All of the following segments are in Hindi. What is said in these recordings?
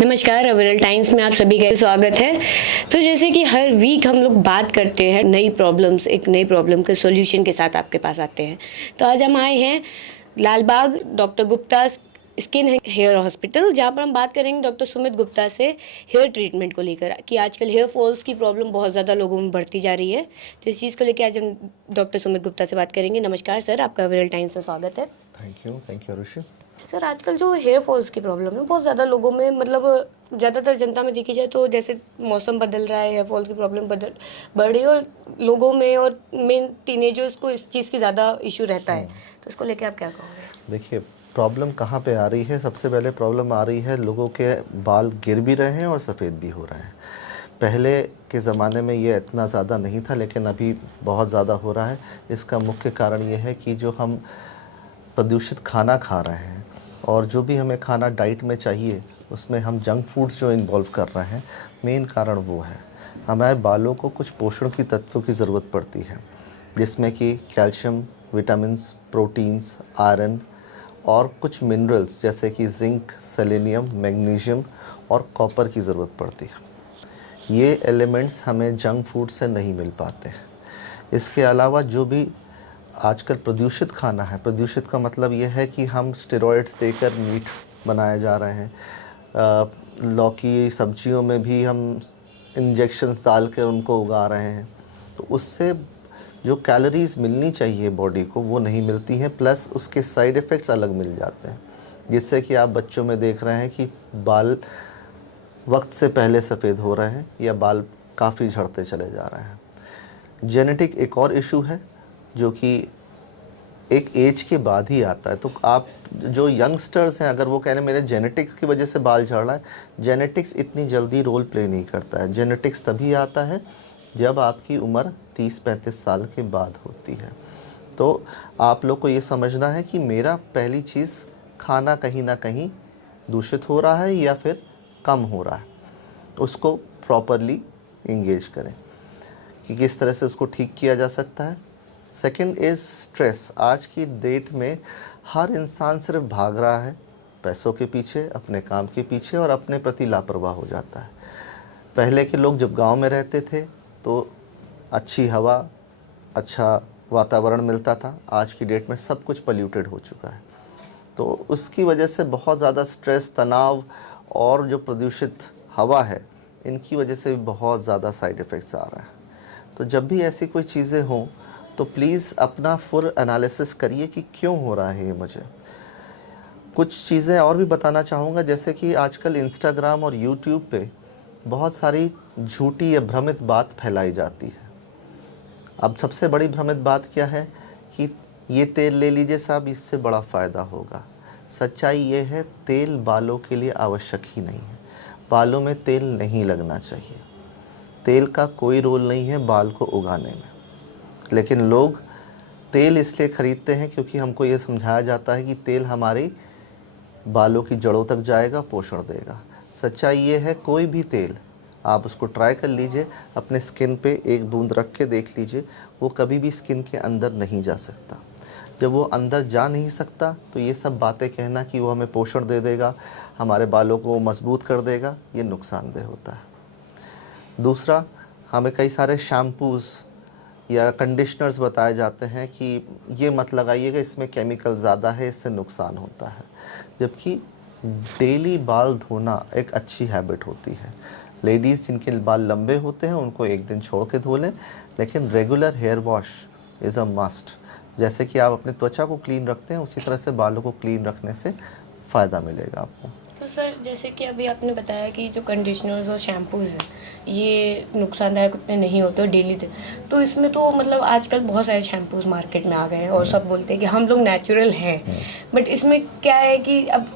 नमस्कार, रविरल टाइम्स में आप सभी का स्वागत है। तो जैसे कि हर वीक हम लोग बात करते हैं नई प्रॉब्लम्स, एक नई प्रॉब्लम के सॉल्यूशन के साथ आपके पास आते हैं। तो आज हम आए हैं Lalbagh doctor Gupta skin hair hospital, जहाँ पर हम बात करेंगे डॉक्टर सुमित गुप्ता से हेयर ट्रीटमेंट को लेकर कि आजकल हेयर फॉल्स की प्रॉब्लम बहुत ज़्यादा लोगों में बढ़ती जा रही है। तो इस चीज़ को लेकर आज हम डॉक्टर सुमित गुप्ता से बात करेंगे। नमस्कार सर, आपका रविरल टाइम्स में स्वागत है। Thank you Rushi. सर, आजकल जो हेयर फॉल्स की प्रॉब्लम है बहुत ज़्यादा लोगों में, मतलब ज़्यादातर जनता में देखी जाए तो जैसे मौसम बदल रहा है, हेयर फॉल्स की प्रॉब्लम बढ़ रही है और लोगों में और मेन टीनेजर्स को इस चीज़ की ज़्यादा इशू रहता है। तो इसको लेके आप क्या कहोगे? देखिए, प्रॉब्लम कहाँ पे आ रही है? सबसे पहले प्रॉब्लम आ रही है लोगों के बाल गिर भी रहे हैं और सफ़ेद भी हो रहे हैं। पहले के ज़माने में ये इतना ज़्यादा नहीं था, लेकिन अभी बहुत ज़्यादा हो रहा है। इसका मुख्य कारण ये है कि जो हम प्रदूषित खाना खा रहे हैं और जो भी हमें खाना डाइट में चाहिए उसमें हम जंक फूड्स जो इन्वॉल्व कर रहे हैं, मेन कारण वो है। हमारे बालों को कुछ पोषण की तत्वों की ज़रूरत पड़ती है, जिसमें कि कैल्शियम, विटामिन्स, प्रोटीन्स, आयरन और कुछ मिनरल्स जैसे कि जिंक, सेलेनियम, मैग्नीशियम और कॉपर की ज़रूरत पड़ती है। ये एलिमेंट्स हमें जंक फूड से नहीं मिल पाते हैं। इसके अलावा जो भी आजकल प्रदूषित खाना है, प्रदूषित का मतलब ये है कि हम स्टेरॉइड्स देकर मीट बनाए जा रहे हैं। लौकी सब्जियों में भी हम इंजेक्शंस डाल कर उनको उगा रहे हैं, तो उससे जो कैलोरीज़ मिलनी चाहिए बॉडी को वो नहीं मिलती हैं, प्लस उसके साइड इफ़ेक्ट्स अलग मिल जाते हैं, जिससे कि आप बच्चों में देख रहे हैं कि बाल वक्त से पहले सफ़ेद हो रहे हैं या बाल काफ़ी झड़ते चले जा रहे हैं। जेनेटिक एक और इशू है जो कि एक एज के बाद ही आता है। तो आप जो यंगस्टर्स हैं, अगर वो कह रहे हैं मेरे जेनेटिक्स की वजह से बाल झड़ रहा है, जेनेटिक्स इतनी जल्दी रोल प्ले नहीं करता है। जेनेटिक्स तभी आता है जब आपकी उम्र 30-35 साल के बाद होती है। तो आप लोग को ये समझना है कि मेरा पहली चीज़ खाना कहीं ना कहीं दूषित हो रहा है या फिर कम हो रहा है, उसको प्रॉपरली इंगेज करें कि किस तरह से उसको ठीक किया जा सकता है। Second is stress. आज की डेट में हर इंसान सिर्फ भाग रहा है पैसों के पीछे, अपने काम के पीछे, और अपने प्रति लापरवाह हो जाता है। पहले के लोग जब गांव में रहते थे तो अच्छी हवा, अच्छा वातावरण मिलता था। आज की डेट में सब कुछ पल्यूटेड हो चुका है, तो उसकी वजह से बहुत ज़्यादा स्ट्रेस, तनाव और जो प्रदूषित हवा है, इनकी वजह से भी बहुत ज़्यादा साइड इफ़ेक्ट्स आ रहा है। तो जब भी ऐसी कोई चीज़ें हों तो प्लीज़ अपना फुल एनालिसिस करिए कि क्यों हो रहा है ये मुझे। कुछ चीज़ें और भी बताना चाहूँगा, जैसे कि आजकल इंस्टाग्राम और यूट्यूब पे बहुत सारी झूठी या भ्रमित बात फैलाई जाती है। अब सबसे बड़ी भ्रमित बात क्या है कि ये तेल ले लीजिए साहब, इससे बड़ा फ़ायदा होगा। सच्चाई ये है, तेल बालों के लिए आवश्यक ही नहीं है। बालों में तेल नहीं लगना चाहिए। तेल का कोई रोल नहीं है बाल को उगाने में, लेकिन लोग तेल इसलिए ख़रीदते हैं क्योंकि हमको ये समझाया जाता है कि तेल हमारी बालों की जड़ों तक जाएगा, पोषण देगा। सच्चाई ये है, कोई भी तेल आप उसको ट्राई कर लीजिए, अपने स्किन पे एक बूंद रख के देख लीजिए, वो कभी भी स्किन के अंदर नहीं जा सकता। जब वो अंदर जा नहीं सकता तो ये सब बातें कहना कि वो हमें पोषण दे देगा, हमारे बालों को मजबूत कर देगा, ये नुकसानदेह होता है। दूसरा, हमें कई सारे शैम्पूज़ या कंडीशनर्स बताए जाते हैं कि ये मत लगाइएगा, इसमें केमिकल ज़्यादा है, इससे नुकसान होता है। जबकि डेली बाल धोना एक अच्छी हैबिट होती है। लेडीज़ जिनके बाल लंबे होते हैं उनको एक दिन छोड़ के धो लें, लेकिन regular hair wash is a must. जैसे कि आप अपनी त्वचा को क्लीन रखते हैं, उसी तरह से बालों को क्लीन रखने से फ़ायदा मिलेगा आपको। तो सर, जैसे कि अभी आपने बताया कि जो कंडीशनर्स और शैम्पूज़ हैं ये नुकसानदायक उतने नहीं होते डेली दे, तो इसमें तो मतलब आजकल बहुत सारे शैम्पूज़ मार्केट में आ गए हैं और सब बोलते हैं कि हम लोग नेचुरल हैं, बट इसमें क्या है कि अब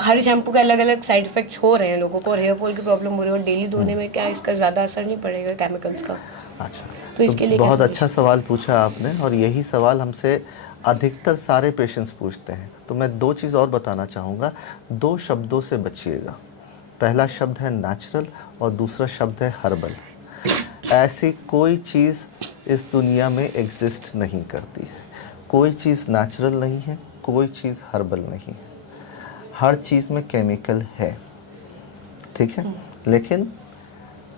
हर शैम्पू के अलग अलग साइड इफ़ेक्ट्स हो रहे हैं लोगों को और हेयर फॉल की प्रॉब्लम हो रही है, और डेली धोने में क्या इसका ज़्यादा असर नहीं पड़ेगा केमिकल्स का? अच्छा, तो इसके लिए बहुत अच्छा सवाल पूछा आपने, और यही सवाल हमसे अधिकतर सारे पेशेंट्स पूछते हैं। तो मैं दो चीज़ और बताना चाहूँगा। दो शब्दों से बचिएगा। पहला शब्द है नेचुरल और दूसरा शब्द है हर्बल। ऐसी कोई चीज़ इस दुनिया में एग्जिस्ट नहीं करती है। कोई चीज़ नेचुरल नहीं है, कोई चीज़ हर्बल नहीं है। हर चीज़ में केमिकल है। ठीक है। लेकिन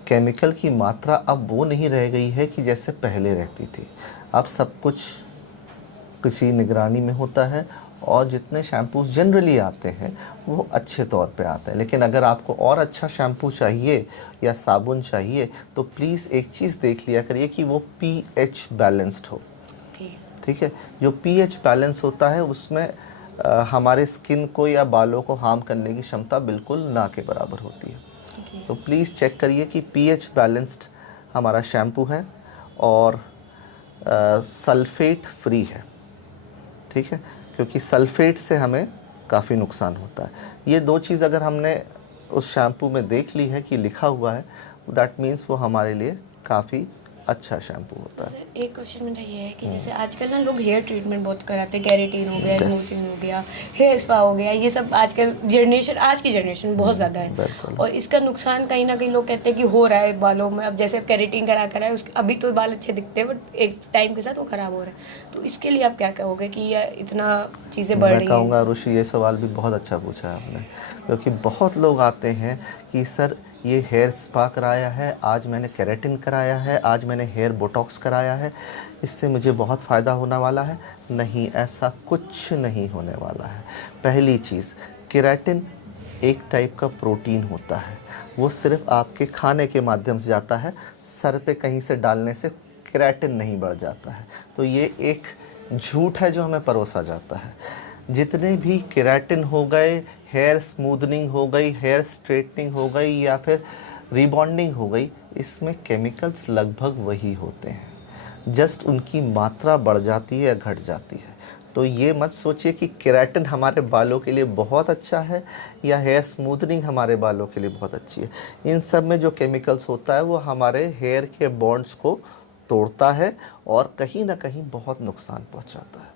केमिकल की मात्रा अब वो नहीं रह गई है कि जैसे पहले रहती थी। अब सब कुछ किसी निगरानी में होता है और जितने शैम्पूस जनरली आते हैं वो अच्छे तौर पे आते हैं। लेकिन अगर आपको और अच्छा शैम्पू चाहिए या साबुन चाहिए तो प्लीज़ एक चीज़ देख लिया करिए कि वो पीएच बैलेंस्ड हो। ठीक है। जो पीएच बैलेंस होता है उसमें हमारे स्किन को या बालों को हार्म करने की क्षमता बिल्कुल ना के बराबर होती है। तो प्लीज़ चेक करिए कि पीएच बैलेंस्ड हमारा शैम्पू है और सल्फेट फ्री है। ठीक है, क्योंकि सल्फेट से हमें काफ़ी नुकसान होता है। ये दो चीज़ अगर हमने उस शैम्पू में देख ली है कि लिखा हुआ है, दैट मीन्स वो हमारे लिए काफ़ी अच्छा शैम्पू होता है। जैसे एक क्वेश्चन मेरा ये है कि जैसे आजकल ना लोग हेयर ट्रीटमेंट बहुत कराते हैं, केराटिन हो गया, स्मूथनिंग हो गया, हेयर स्पा हो गया, ये सब आजकल जनरेशन, आज की जनरेशन में बहुत ज़्यादा है। बिल्कुल। और इसका नुकसान कहीं ना कहीं लोग कहते हैं कि हो रहा है बालों में। अब जैसे केराटिन करा करा है, उसके अभी तो बाल अच्छे दिखते हैं बट एक टाइम के साथ वो ख़राब हो रहा है। तो इसके लिए आप क्या कहोगे कि ये इतना चीज़ें बढ़ मैं रही कहूँगा हैं? रुचि, ये सवाल भी बहुत अच्छा पूछा है आपने, क्योंकि बहुत लोग आते हैं कि सर ये हेयर स्पा कराया है, आज मैंने केराटिन कराया है, आज मैंने हेयर बोटॉक्स कराया है, इससे मुझे बहुत फ़ायदा होने वाला है। नहीं, ऐसा कुछ नहीं होने वाला है। पहली चीज़, केराटिन एक टाइप का प्रोटीन होता है, वो सिर्फ आपके खाने के माध्यम से जाता है, सर पे कहीं से डालने से केराटिन नहीं बढ़ जाता है। तो ये एक झूठ है जो हमें परोसा जाता है। जितने भी केराटिन हो गए, हेयर स्मूदनिंग हो गई, हेयर स्ट्रेटनिंग हो गई या फिर रिबॉन्डिंग हो गई, इसमें केमिकल्स लगभग वही होते हैं, जस्ट उनकी मात्रा बढ़ जाती है या घट जाती है। तो ये मत सोचिए कि केराटिन हमारे बालों के लिए बहुत अच्छा है या हेयर स्मूदनिंग हमारे बालों के लिए बहुत अच्छी है। इन सब में जो केमिकल्स होता है वो हमारे हेयर के बॉन्ड्स को तोड़ता है और कहीं ना कहीं बहुत नुकसान पहुंचाता है।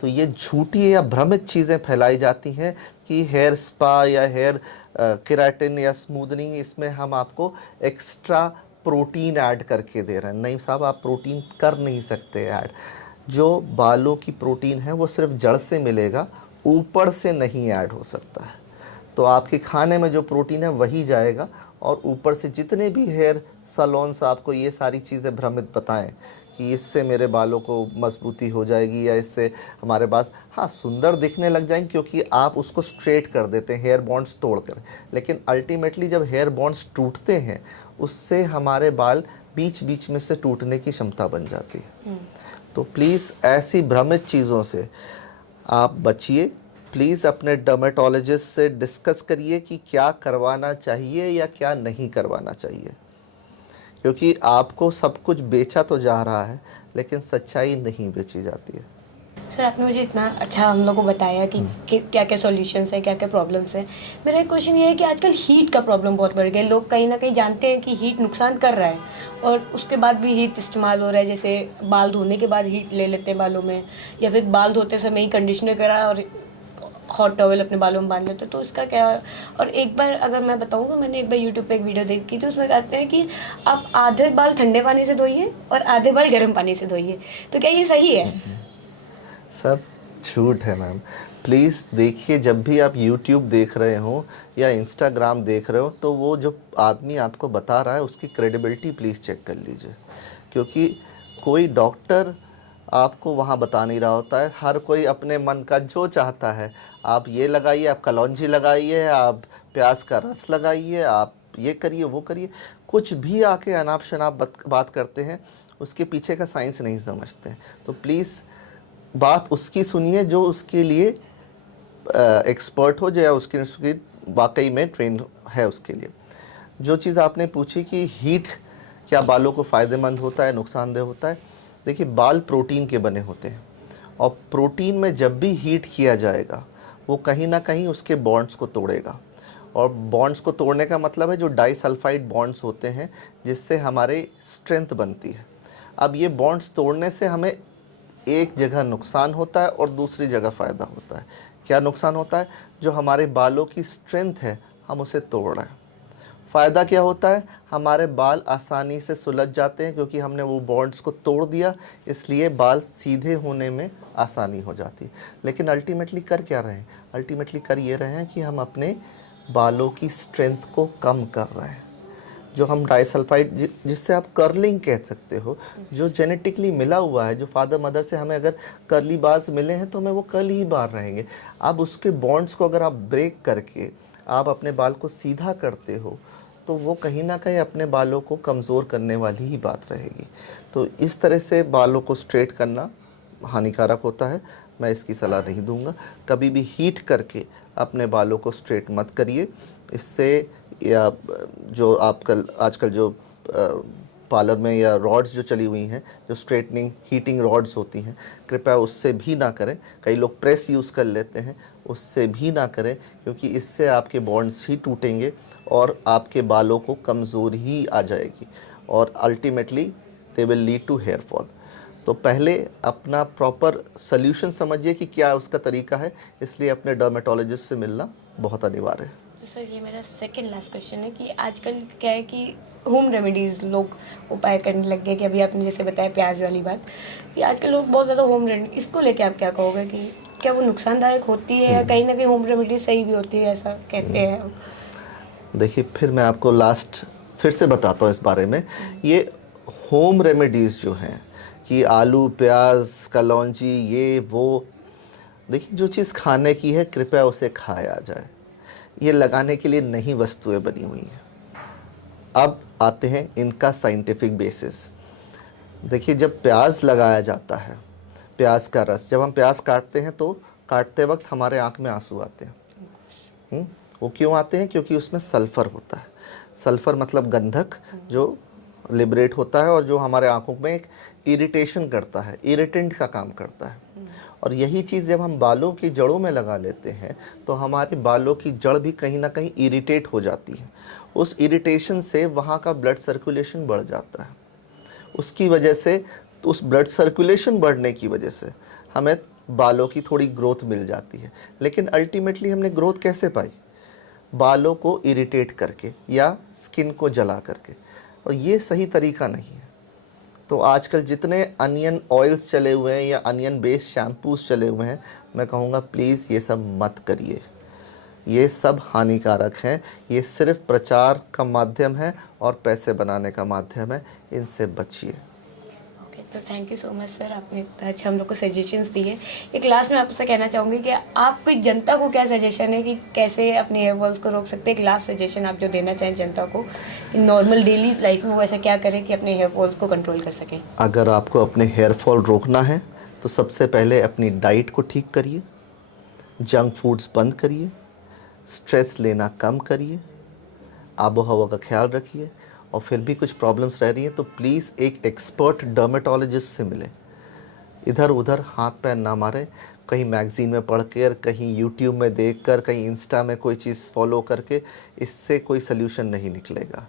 तो ये झूठी या भ्रमित चीज़ें फैलाई जाती हैं कि हेयर स्पा या हेयर केराटिन या स्मूदनिंग, इसमें हम आपको एक्स्ट्रा प्रोटीन ऐड करके दे रहे हैं। नहीं साहब, आप प्रोटीन कर नहीं सकते ऐड। जो बालों की प्रोटीन है वो सिर्फ जड़ से मिलेगा, ऊपर से नहीं ऐड हो सकता है। तो आपके खाने में जो प्रोटीन है वही जाएगा, और ऊपर से जितने भी हेयर सलोन्स आपको ये सारी चीज़ें भ्रमित बताएं कि इससे मेरे बालों को मजबूती हो जाएगी या इससे हमारे पास हाँ सुंदर दिखने लग जाएंगे, क्योंकि आप उसको स्ट्रेट कर देते हैं हेयर बॉन्ड्स तोड़कर। लेकिन अल्टीमेटली जब हेयर बॉन्ड्स टूटते हैं उससे हमारे बाल बीच बीच में से टूटने की क्षमता बन जाती है। तो प्लीज़ ऐसी भ्रमित चीज़ों से आप बचिए। प्लीज़ अपने डर्मेटोलॉजिस्ट से डिस्कस करिए कि क्या करवाना चाहिए या क्या नहीं करवाना चाहिए, क्योंकि आपको सब कुछ बेचा तो जा रहा है लेकिन सच्चाई नहीं बेची जाती है। सर आपने मुझे इतना अच्छा हम लोग को बताया कि क्या क्या सॉल्यूशंस है, क्या क्या प्रॉब्लम्स है। मेरा एक क्वेश्चन ये है कि आजकल हीट का प्रॉब्लम बहुत बढ़ गया है। लोग कहीं ना कहीं जानते हैं कि हीट नुकसान कर रहा है और उसके बाद भी हीट इस्तेमाल हो रहा है। जैसे बाल धोने के बाद हीट ले लेते हैं बालों में, या फिर बाल धोते समय ही कंडीशनर करा और हॉट टॉवल अपने बालों में बांध लेते हैं। तो इसका क्या। और एक बार अगर मैं बताऊँ तो मैंने एक बार यूट्यूब पे एक वीडियो देखी थी, उसमें कहते हैं कि आप आधे बाल ठंडे पानी से धोइए और आधे बाल गर्म पानी से धोइए। तो क्या ये सही है? सब झूठ है मैम। प्लीज़ देखिए, जब भी आप YouTube देख रहे हो या Instagram देख रहे हो तो वो जो आदमी आपको बता रहा है उसकी क्रेडिबिलिटी प्लीज़ चेक कर लीजिए, क्योंकि कोई डॉक्टर आपको वहाँ बता नहीं रहा होता है। हर कोई अपने मन का जो चाहता है, आप ये लगाइए, आप कलौंजी लगाइए, आप प्याज का रस लगाइए, आप ये करिए वो करिए, कुछ भी आके अनाप शनाप बात करते हैं, उसके पीछे का साइंस नहीं समझते हैं। तो प्लीज़ बात उसकी सुनिए जो उसके लिए एक्सपर्ट हो, या उसकी वाकई में ट्रेन है उसके लिए। जो चीज़ आपने पूछी कि हीट क्या बालों को फ़ायदेमंद होता है, नुकसानदेह होता है, देखिए बाल प्रोटीन के बने होते हैं और प्रोटीन में जब भी हीट किया जाएगा वो कहीं ना कहीं उसके बॉन्ड्स को तोड़ेगा। और बॉन्ड्स को तोड़ने का मतलब है जो डाइसल्फाइड बॉन्ड्स होते हैं जिससे हमारे स्ट्रेंथ बनती है। अब ये बॉन्ड्स तोड़ने से हमें एक जगह नुकसान होता है और दूसरी जगह फ़ायदा होता है। क्या नुकसान होता है? जो हमारे बालों की स्ट्रेंथ है हम उसे तोड़ रहे हैं। फ़ायदा क्या होता है? हमारे बाल आसानी से सुलझ जाते हैं क्योंकि हमने वो बॉन्ड्स को तोड़ दिया, इसलिए बाल सीधे होने में आसानी हो जाती है। लेकिन अल्टीमेटली कर क्या रहे हैं? अल्टीमेटली कर ये रहे हैं कि हम अपने बालों की स्ट्रेंथ को कम कर रहे हैं। जो हम डाइसल्फाइड जिससे आप कर्लिंग कह सकते हो, जो जेनेटिकली मिला हुआ है, जो फादर मदर से हमें अगर कर्ली बाल्स मिले हैं तो हमें वो कर्ली ही बाल रहेंगे। अब उसके बॉन्ड्स को अगर आप ब्रेक करके आप अपने बाल को सीधा करते हो तो वो कहीं ना कहीं अपने बालों को कमज़ोर करने वाली ही बात रहेगी। तो इस तरह से बालों को स्ट्रेट करना हानिकारक होता है, मैं इसकी सलाह नहीं दूंगा। कभी भी हीट करके अपने बालों को स्ट्रेट मत करिए। इससे या जो आजकल जो पार्लर में या रॉड्स जो चली हुई हैं, जो स्ट्रेटनिंग हीटिंग रॉड्स होती हैं, कृपया उससे भी ना करें। कई लोग प्रेस यूज़ कर लेते हैं, उससे भी ना करें, क्योंकि इससे आपके बॉन्ड्स ही टूटेंगे और आपके बालों को कमज़ोरी ही आ जाएगी और ultimately they will lead to hair fall. तो पहले अपना प्रॉपर सल्यूशन समझिए कि क्या उसका तरीका है, इसलिए अपने डर्मेटोलॉजिस्ट से मिलना बहुत अनिवार्य है। तो सर ये मेरा सेकंड लास्ट क्वेश्चन है कि आजकल क्या है कि होम रेमेडीज़ लोग उपाय करने लग गए, कि अभी आपने जैसे बताया प्याज वाली बात, कि आजकल लोग बहुत ज़्यादा होम रेमेडी, इसको लेके आप क्या कहोगे कि क्या वो नुकसानदायक होती है या कहीं ना कहीं होम रेमेडी सही भी होती है, ऐसा कहते हैं? देखिए, फिर मैं आपको लास्ट फिर से बताता हूँ इस बारे में। ये होम रेमेडीज़ जो हैं कि आलू प्याज कलौंजी ये वो, देखिए जो चीज़ खाने की है कृपया उसे खाया जाए। ये लगाने के लिए नहीं वस्तुएं बनी हुई हैं। अब आते हैं इनका साइंटिफिक बेसिस। देखिए, जब प्याज लगाया जाता है, प्याज का रस, जब हम प्याज काटते हैं तो काटते वक्त हमारे आँख में आंसू आते हैं। वो क्यों आते हैं? क्योंकि उसमें सल्फ़र होता है। सल्फ़र मतलब गंधक जो लिबरेट होता है और जो हमारे आँखों में एक इरिटेशन करता है, इरिटेंट का काम करता है। और यही चीज़ जब हम बालों की जड़ों में लगा लेते हैं तो हमारे बालों की जड़ भी कहीं ना कहीं इरिटेट हो जाती है। उस इरिटेशन से वहाँ का ब्लड सर्कुलेशन बढ़ जाता है। उसकी वजह से, उस ब्लड सर्कुलेशन बढ़ने की वजह से हमें बालों की थोड़ी ग्रोथ मिल जाती है। लेकिन अल्टीमेटली हमने ग्रोथ कैसे पाई? बालों को इरिटेट करके या स्किन को जला करके, और ये सही तरीका नहीं है। तो आजकल जितने अनियन ऑयल्स चले हुए हैं या अनियन बेस्ड शैम्पूस चले हुए हैं, मैं कहूँगा प्लीज़ ये सब मत करिए। ये सब हानिकारक हैं। ये सिर्फ प्रचार का माध्यम है और पैसे बनाने का माध्यम है। इनसे बचिए। ओके, तो thank you so much sir, आपने इतना अच्छा हम लोग को सजेशंस दिए। एक लास्ट में आपसे कहना चाहूँगी कि आप कोई जनता को क्या सजेशन है कि कैसे अपने हेयर फॉल्स को रोक सकते हैं? एक लास्ट सजेशन आप जो देना चाहें जनता को कि नॉर्मल डेली लाइफ में वो ऐसा क्या करें कि अपने हेयर फॉल्स को कंट्रोल कर सकें? अगर आपको अपने हेयर फॉल रोकना है तो सबसे पहले अपनी डाइट को ठीक करिए, जंक फूड्स बंद करिए, स्ट्रेस लेना कम करिए, आबो हवा का ख्याल रखिए, और फिर भी कुछ प्रॉब्लम्स रह रही हैं तो प्लीज़ एक एक्सपर्ट डर्मेटोलॉजिस्ट से मिलें। इधर उधर हाथ पैर ना मारें, कहीं मैगज़ीन में पढ़कर, कहीं यूट्यूब में देखकर, कहीं इंस्टा में कोई चीज़ फॉलो करके इससे कोई सल्यूशन नहीं निकलेगा।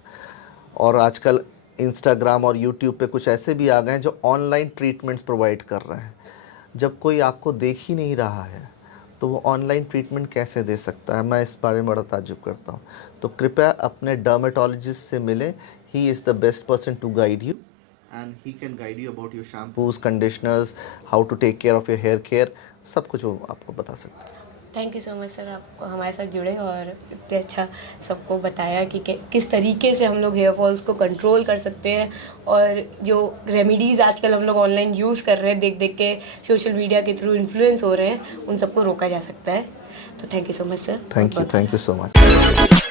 और आजकल इंस्टाग्राम और यूट्यूब पे कुछ ऐसे भी आ गए हैं जो ऑनलाइन ट्रीटमेंट्स प्रोवाइड कर रहे हैं। जब कोई आपको देख ही नहीं रहा है तो वो ऑनलाइन ट्रीटमेंट कैसे दे सकता है? मैं इस बारे में बड़ा ताज्जुब करता हूँ। तो कृपया अपने डर्मेटोलॉजिस्ट से मिलें। He is the best person to guide you and he can guide you about your shampoos, conditioners, how to take care of your hair care, सब कुछ वो आपको बता सकता है। Thank you so much sir, आपको हमारे साथ जुड़े और इतने अच्छा सबको बताया कि किस तरीके से हम लोग हेयर फॉल्स को कंट्रोल कर सकते हैं, और जो रेमेडीज़ आजकल हम लोग ऑनलाइन यूज़ कर रहे हैं, देख देख के सोशल मीडिया के थ्रू इन्फ्लुएंस हो रहे हैं, उन सबको रोका जा सकता है। तो thank you so much sir. Thank you so much.